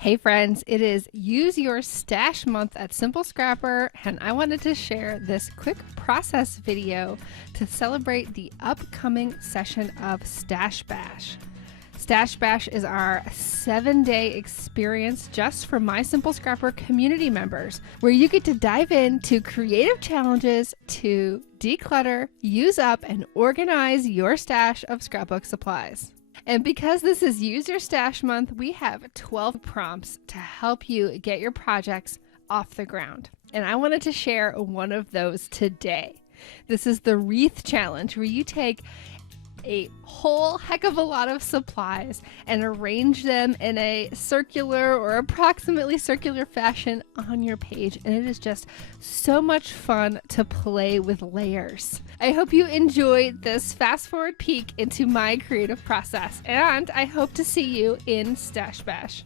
Hey friends, it is Use Your Stash Month at Simple Scrapper, and I wanted to share this quick process video to celebrate the upcoming session of Stash Bash. Stash Bash is our 7-day experience just for My Simple Scrapper community members, where you get to dive into creative challenges to declutter, use up, and organize your stash of scrapbook supplies. And because this is Use Your Stash Month, we have 12 prompts to help you get your projects off the ground. And I wanted to share one of those today. This is the Wreath Challenge, where you take a whole heck of a lot of supplies and arrange them in a circular or approximately circular fashion on your page, and it is just so much fun to play with layers. I hope you enjoyed this fast forward peek into my creative process, and I hope to see you in Stash Bash.